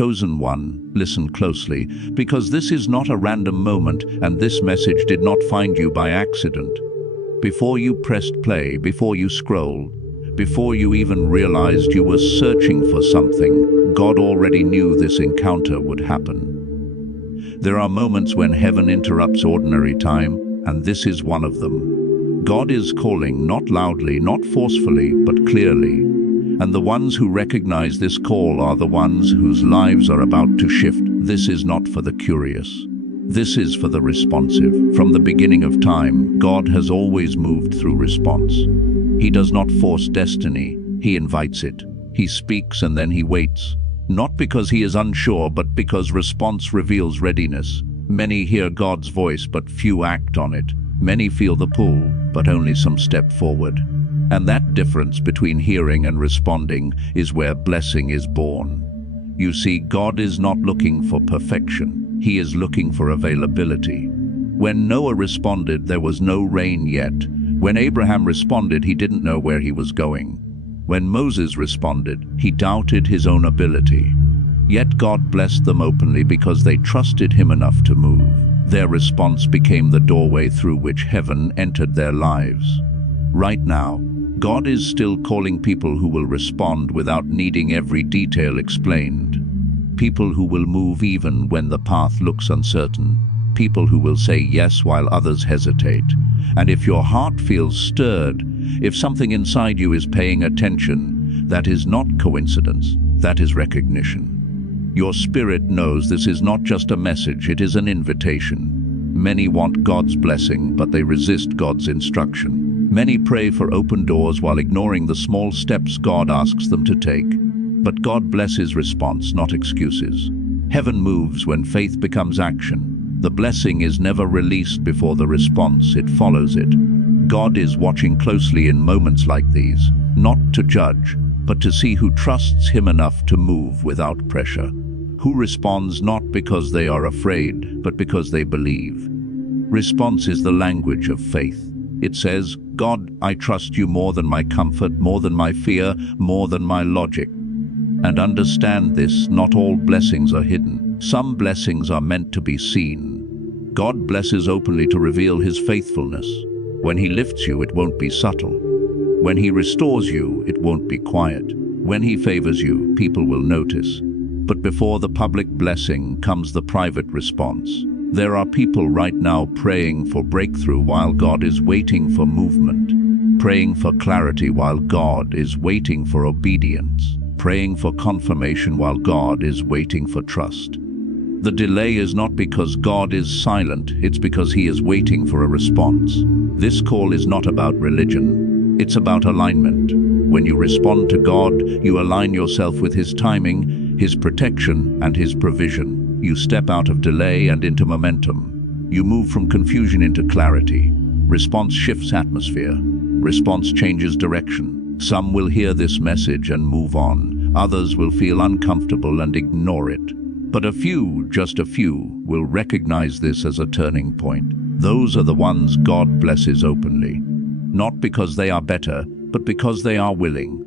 chosen one, listen closely, because this is not a random moment and this message did not find you by accident. Before you pressed play, before you scrolled, before you even realized you were searching for something, God already knew this encounter would happen. There are moments when heaven interrupts ordinary time, and this is one of them. God is calling, not loudly, not forcefully, but clearly. And the ones who recognize this call are the ones whose lives are about to shift. This is not for the curious. This is for the responsive. From the beginning of time, God has always moved through response. He does not force destiny, he invites it. He speaks and then he waits. Not because he is unsure, but because response reveals readiness. Many hear God's voice, but few act on it. Many feel the pull, but only some step forward. And that difference between hearing and responding is where blessing is born. You see, God is not looking for perfection. He is looking for availability. When Noah responded, there was no rain yet. When Abraham responded, he didn't know where he was going. When Moses responded, he doubted his own ability. Yet God blessed them openly because they trusted him enough to move. Their response became the doorway through which heaven entered their lives. Right now, God is still calling people who will respond without needing every detail explained. People who will move even when the path looks uncertain. People who will say yes while others hesitate. And if your heart feels stirred, if something inside you is paying attention, that is not coincidence, that is recognition. Your spirit knows this is not just a message, it is an invitation. Many want God's blessing, but they resist God's instruction. Many pray for open doors while ignoring the small steps God asks them to take. But God blesses response, not excuses. Heaven moves when faith becomes action. The blessing is never released before the response, it follows it. God is watching closely in moments like these, not to judge, but to see who trusts him enough to move without pressure. Who responds not because they are afraid, but because they believe. Response is the language of faith. It says, God, I trust you more than my comfort, more than my fear, more than my logic. And understand this, not all blessings are hidden. Some blessings are meant to be seen. God blesses openly to reveal his faithfulness. When he lifts you, it won't be subtle. When he restores you, it won't be quiet. When he favors you, people will notice. But before the public blessing comes the private response. There are people right now praying for breakthrough while God is waiting for movement. Praying for clarity while God is waiting for obedience. Praying for confirmation while God is waiting for trust. The delay is not because God is silent, it's because he is waiting for a response. This call is not about religion, it's about alignment. When you respond to God, you align yourself with his timing, his protection, and his provision. You step out of delay and into momentum. You move from confusion into clarity. Response shifts atmosphere. Response changes direction. Some will hear this message and move on. Others will feel uncomfortable and ignore it. But a few, just a few, will recognize this as a turning point. Those are the ones God blesses openly. Not because they are better, but because they are willing.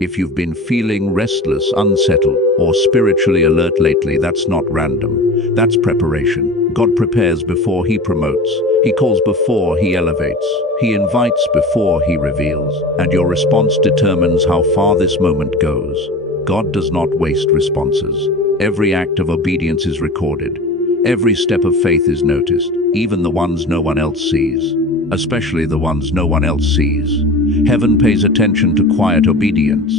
If you've been feeling restless, unsettled, or spiritually alert lately, that's not random. That's preparation. God prepares before he promotes. He calls before he elevates. He invites before he reveals. And your response determines how far this moment goes. God does not waste responses. Every act of obedience is recorded. Every step of faith is noticed, even the ones no one else sees. Especially the ones no one else sees. Heaven pays attention to quiet obedience,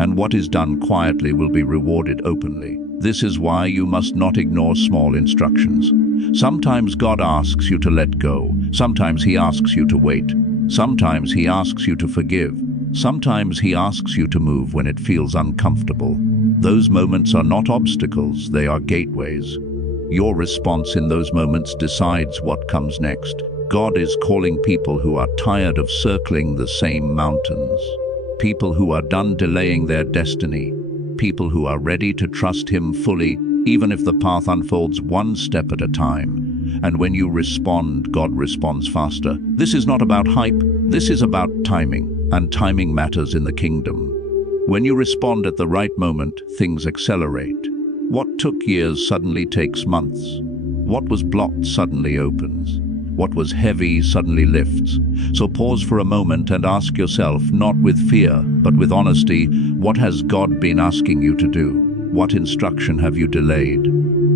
and what is done quietly will be rewarded openly. This is why you must not ignore small instructions. Sometimes God asks you to let go. Sometimes he asks you to wait. Sometimes he asks you to forgive. Sometimes he asks you to move when it feels uncomfortable. Those moments are not obstacles, they are gateways. Your response in those moments decides what comes next. God is calling people who are tired of circling the same mountains. People who are done delaying their destiny. People who are ready to trust him fully, even if the path unfolds one step at a time. And when you respond, God responds faster. This is not about hype, this is about timing, and timing matters in the kingdom. When you respond at the right moment, things accelerate. What took years suddenly takes months. What was blocked suddenly opens. What was heavy suddenly lifts. So pause for a moment and ask yourself, not with fear, but with honesty, what has God been asking you to do? What instruction have you delayed?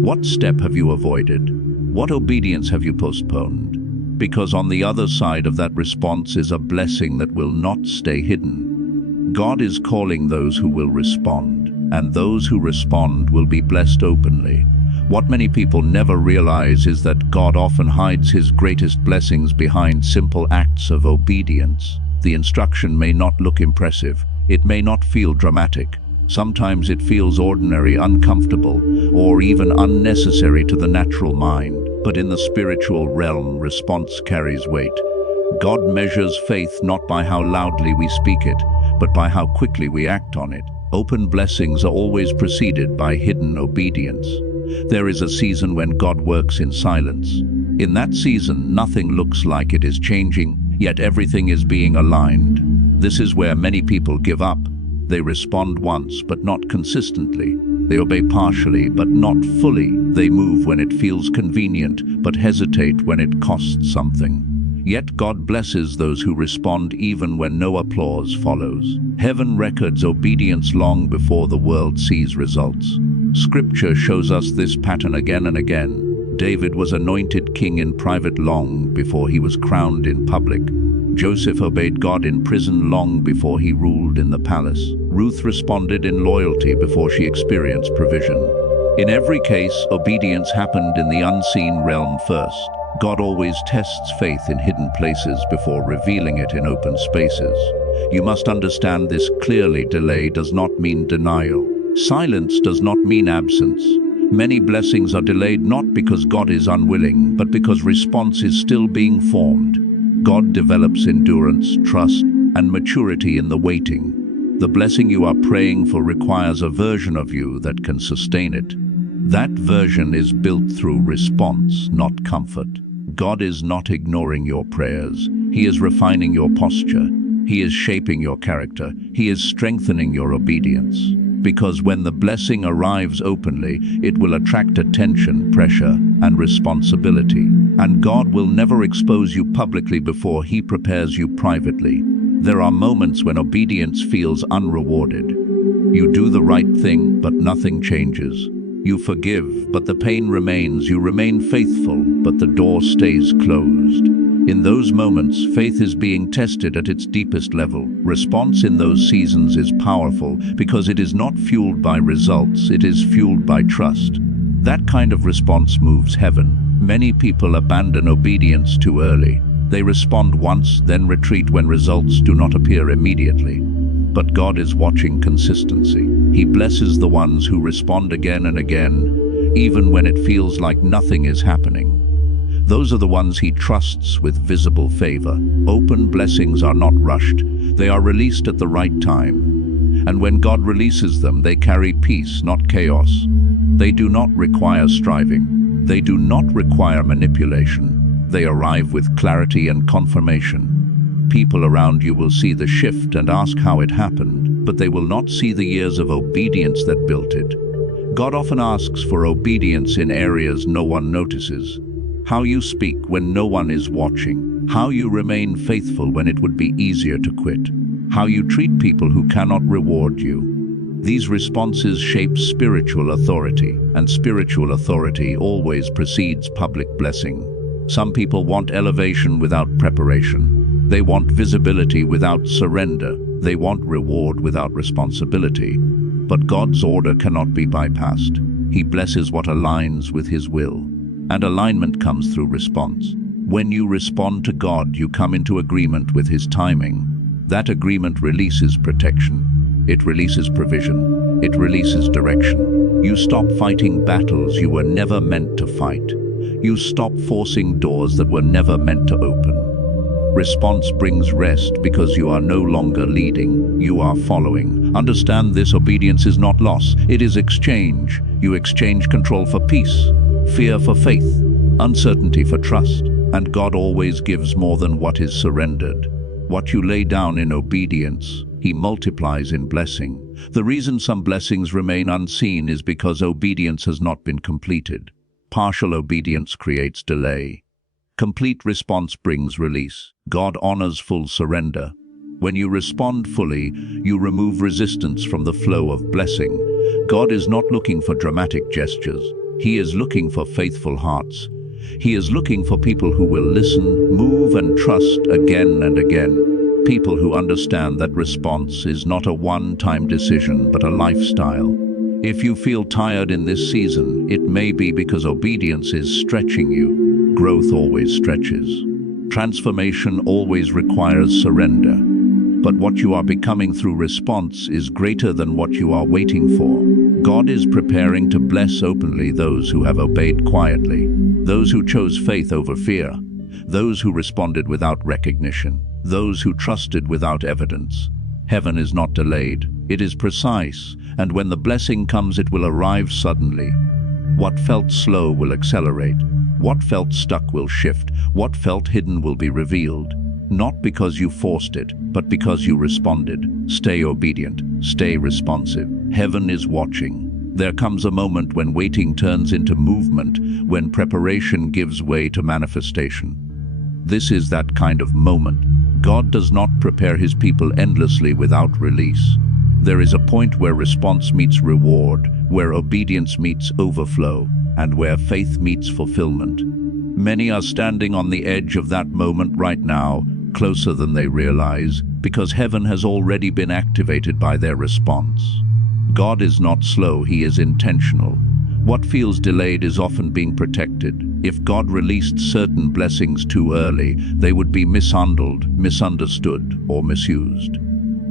What step have you avoided? What obedience have you postponed? Because on the other side of that response is a blessing that will not stay hidden. God is calling those who will respond, and those who respond will be blessed openly. What many people never realize is that God often hides his greatest blessings behind simple acts of obedience. The instruction may not look impressive, it may not feel dramatic. Sometimes it feels ordinary, uncomfortable, or even unnecessary to the natural mind. But in the spiritual realm, response carries weight. God measures faith not by how loudly we speak it, but by how quickly we act on it. Open blessings are always preceded by hidden obedience. There is a season when God works in silence. In that season, nothing looks like it is changing, yet everything is being aligned. This is where many people give up. They respond once, but not consistently. They obey partially, but not fully. They move when it feels convenient, but hesitate when it costs something. Yet God blesses those who respond even when no applause follows. Heaven records obedience long before the world sees results. Scripture shows us this pattern again and again. David was anointed king in private long before he was crowned in public. Joseph obeyed God in prison long before he ruled in the palace. Ruth responded in loyalty before she experienced provision. In every case, obedience happened in the unseen realm first. God always tests faith in hidden places before revealing it in open spaces. You must understand this clearly. Delay does not mean denial. Silence does not mean absence. Many blessings are delayed not because God is unwilling, but because response is still being formed. God develops endurance, trust, and maturity in the waiting. The blessing you are praying for requires a version of you that can sustain it. That version is built through response, not comfort. God is not ignoring your prayers. He is refining your posture. He is shaping your character. He is strengthening your obedience. Because when the blessing arrives openly, it will attract attention, pressure, and responsibility. And God will never expose you publicly before He prepares you privately. There are moments when obedience feels unrewarded. You do the right thing, but nothing changes. You forgive, but the pain remains. You remain faithful, but the door stays closed. In those moments, faith is being tested at its deepest level. Response in those seasons is powerful because it is not fueled by results, it is fueled by trust. That kind of response moves heaven. Many people abandon obedience too early. They respond once, then retreat when results do not appear immediately. But God is watching consistency. He blesses the ones who respond again and again, even when it feels like nothing is happening. Those are the ones He trusts with visible favor. Open blessings are not rushed. They are released at the right time. And when God releases them, they carry peace, not chaos. They do not require striving. They do not require manipulation. They arrive with clarity and confirmation. People around you will see the shift and ask how it happened, but they will not see the years of obedience that built it. God often asks for obedience in areas no one notices. How you speak when no one is watching. How you remain faithful when it would be easier to quit. How you treat people who cannot reward you. These responses shape spiritual authority, and spiritual authority always precedes public blessing. Some people want elevation without preparation. They want visibility without surrender. They want reward without responsibility. But God's order cannot be bypassed. He blesses what aligns with His will. And alignment comes through response. When you respond to God, you come into agreement with His timing. That agreement releases protection. It releases provision. It releases direction. You stop fighting battles you were never meant to fight. You stop forcing doors that were never meant to open. Response brings rest because you are no longer leading, you are following. Understand this: obedience is not loss, it is exchange. You exchange control for peace, fear for faith, uncertainty for trust. And God always gives more than what is surrendered. What you lay down in obedience, He multiplies in blessing. The reason some blessings remain unseen is because obedience has not been completed. Partial obedience creates delay. Complete response brings release. God honors full surrender. When you respond fully, you remove resistance from the flow of blessing. God is not looking for dramatic gestures. He is looking for faithful hearts. He is looking for people who will listen, move, and trust again and again. People who understand that response is not a one-time decision, but a lifestyle. If you feel tired in this season, it may be because obedience is stretching you. Growth always stretches. Transformation always requires surrender. But what you are becoming through response is greater than what you are waiting for. God is preparing to bless openly those who have obeyed quietly, those who chose faith over fear, those who responded without recognition, those who trusted without evidence. Heaven is not delayed, it is precise, and when the blessing comes, it will arrive suddenly. What felt slow will accelerate. What felt stuck will shift. What felt hidden will be revealed. Not because you forced it, but because you responded. Stay obedient, stay responsive. Heaven is watching. There comes a moment when waiting turns into movement, when preparation gives way to manifestation. This is that kind of moment. God does not prepare his people endlessly without release. There is a point where response meets reward, where obedience meets overflow, and where faith meets fulfillment. Many are standing on the edge of that moment right now, closer than they realize, because heaven has already been activated by their response. God is not slow, he is intentional. What feels delayed is often being protected. If God released certain blessings too early, they would be mishandled, misunderstood, or misused.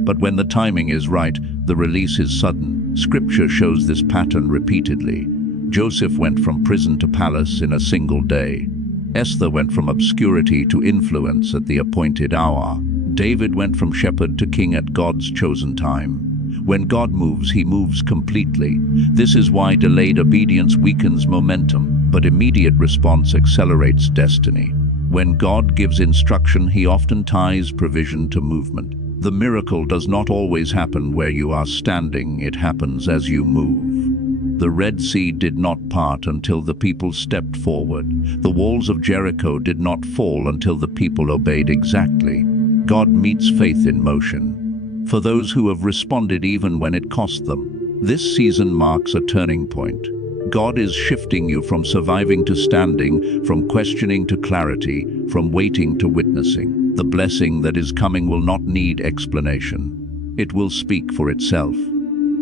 But when the timing is right, the release is sudden. Scripture shows this pattern repeatedly. Joseph went from prison to palace in a single day. Esther went from obscurity to influence at the appointed hour. David went from shepherd to king at God's chosen time. When God moves, he moves completely. This is why delayed obedience weakens momentum, but immediate response accelerates destiny. When God gives instruction, he often ties provision to movement. The miracle does not always happen where you are standing, it happens as you move. The Red Sea did not part until the people stepped forward. The walls of Jericho did not fall until the people obeyed exactly. God meets faith in motion. For those who have responded even when it cost them, this season marks a turning point. God is shifting you from surviving to standing, from questioning to clarity, from waiting to witnessing. The blessing that is coming will not need explanation. It will speak for itself.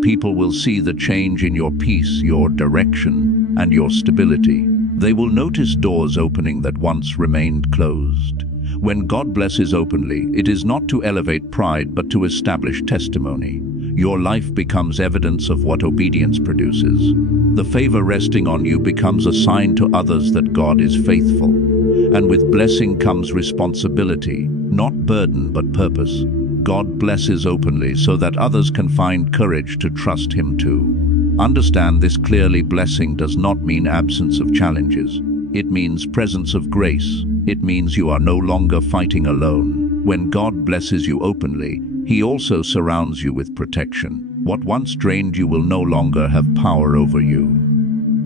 People will see the change in your peace, your direction, and your stability. They will notice doors opening that once remained closed. When God blesses openly, it is not to elevate pride, but to establish testimony. Your life becomes evidence of what obedience produces. The favor resting on you becomes a sign to others that God is faithful. And with blessing comes responsibility, not burden but purpose. God blesses openly so that others can find courage to trust him too. Understand this clearly: blessing does not mean absence of challenges. It means presence of grace. It means you are no longer fighting alone. When God blesses you openly, he also surrounds you with protection. What once drained you will no longer have power over you.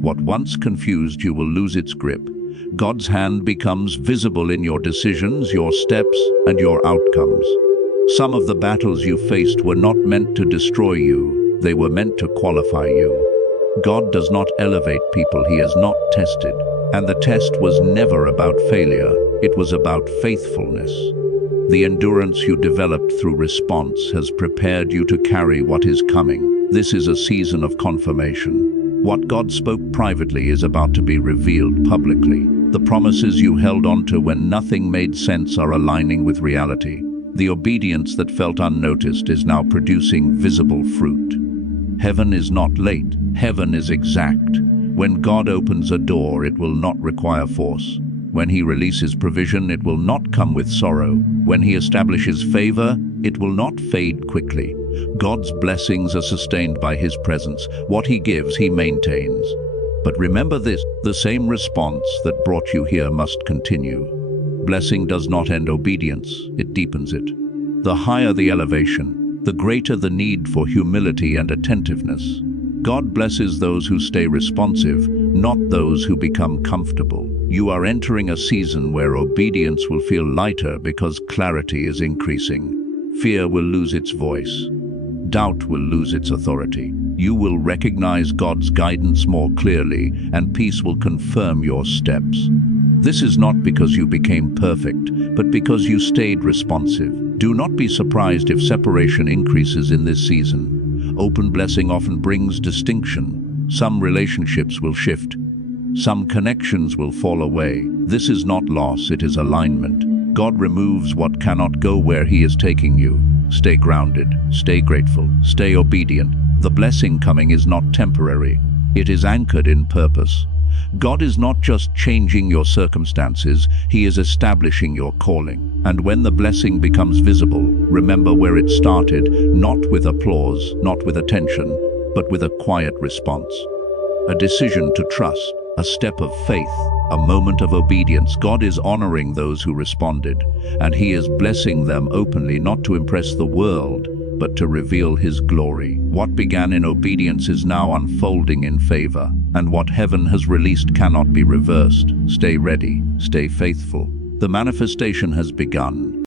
What once confused you will lose its grip. God's hand becomes visible in your decisions, your steps, and your outcomes. Some of the battles you faced were not meant to destroy you, they were meant to qualify you. God does not elevate people he has not tested, and the test was never about failure, it was about faithfulness. The endurance you developed through response has prepared you to carry what is coming. This is a season of confirmation. What God spoke privately is about to be revealed publicly. The promises you held onto when nothing made sense are aligning with reality. The obedience that felt unnoticed is now producing visible fruit. Heaven is not late, heaven is exact. When God opens a door, it will not require force. When he releases provision, it will not come with sorrow. When he establishes favor, it will not fade quickly. God's blessings are sustained by his presence. What he gives, he maintains. But remember this, the same response that brought you here must continue. Blessing does not end obedience, it deepens it. The higher the elevation, the greater the need for humility and attentiveness. God blesses those who stay responsive, not those who become comfortable. You are entering a season where obedience will feel lighter because clarity is increasing. Fear will lose its voice. Doubt will lose its authority. You will recognize God's guidance more clearly, and peace will confirm your steps. This is not because you became perfect, but because you stayed responsive. Do not be surprised if separation increases in this season. Open blessing often brings distinction. Some relationships will shift. Some connections will fall away. This is not loss, it is alignment. God removes what cannot go where He is taking you. Stay grounded, stay grateful, stay obedient. The blessing coming is not temporary. It is anchored in purpose. God is not just changing your circumstances, He is establishing your calling. And when the blessing becomes visible, remember where it started, not with applause, not with attention, but with a quiet response. A decision to trust, a step of faith, a moment of obedience. God is honoring those who responded, and He is blessing them openly, not to impress the world, but to reveal His glory. What began in obedience is now unfolding in favor, and what heaven has released cannot be reversed. Stay ready, stay faithful. The manifestation has begun.